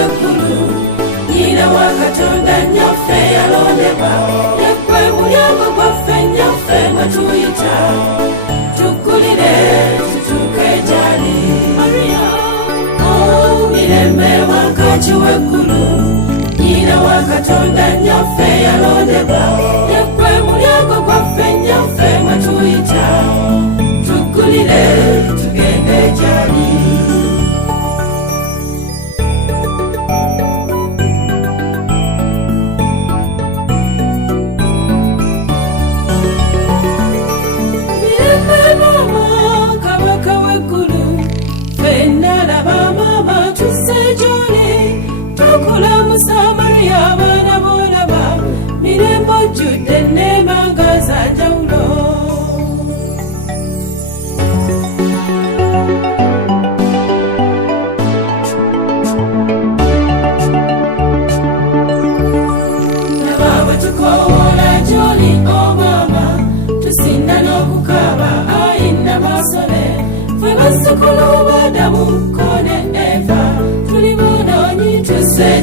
weggulu nyina wa Katonda nnyaffe yalondebwa yekwe mulyango gwaffe nnyaffe mwe tuyita tuggulire tutuuke gy'ali mirembe wankaaki weggulu nyina wa Katonda nnyaffe yalondebwa yekwe mulyango gwaffe nnyaffe mwe tuyita tuggulire tugende gy'ali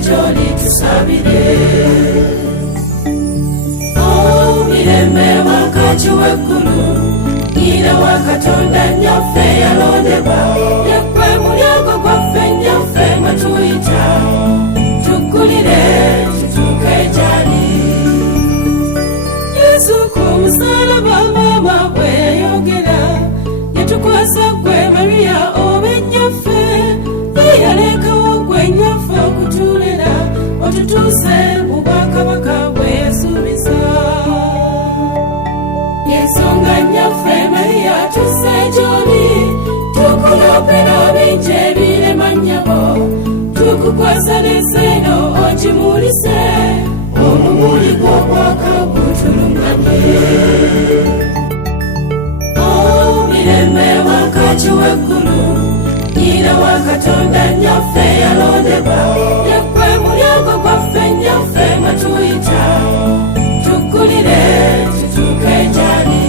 Joli tusabire mirembe wankaaki weggulu nyina wa Katonda nnyaffe yalondebwa yekwe mulyango gwaffe nnyaffe mwe tuyita tuggulire tutuuke gy'ali Yesu ku musalaba maama bwe yayogera yatukwasa gwe Mariya oba ennyaffe ye yalekawo gwe nnyaffe okutulera otutuuse mu bwakabaka bwe yasuubiza y'ensonga nnyaffe Mariya tusse gy'oli tukulopera bingi ebirema nnyabo tukukwasa n'esseeno ogimulise omumuli gw'obwaka gutulunganye mirembe wankaaki weggulu nyina wa Katonda nnyaffe yalondebwa yekwe mulyango gwaffe nnyaffe mwe tuyita tuggulire tutuuke gy'ali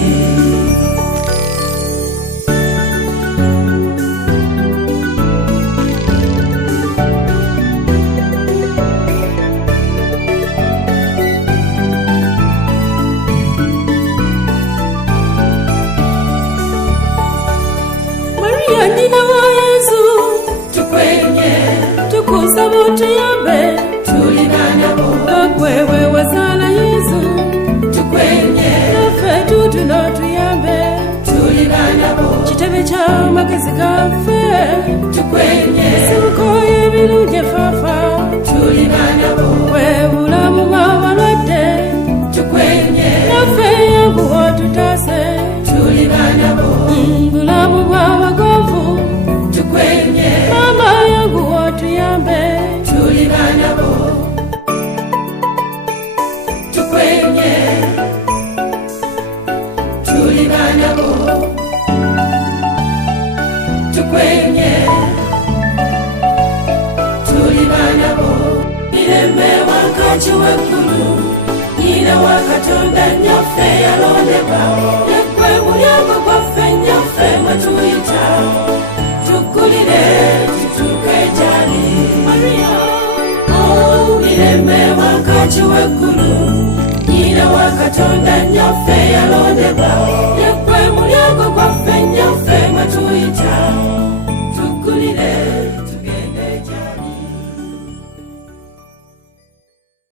Maria nyina wa Yesu tukwenye tukusaba otuyambe tuli baana bo gwewe wazaala Yesu tukwenye naffe tutuno tuyambe tuli baana bo kitebe ky'amagezi gaffe tukwenye sibukoye ebirungi efaafa tuli baana bo bwe bulamu bw'abalwadde tukwenye naffe yanguwa tutaase tuli baana bo bulamu bw'abagovu tukwenye mama yanguwa tuyambe tuli baana bo tukwenye tuli baana bo tukwenye tuli baana bo mirembe wankaaki weggulu nyina wa Katonda nnyaffe yalondebwa yekwe mulyango gwaffe nnyaffe mwe tuyita tuggulire tutuuke gy'ali mirembe wankaaki weggulu nyina wa Katonda nnyaffe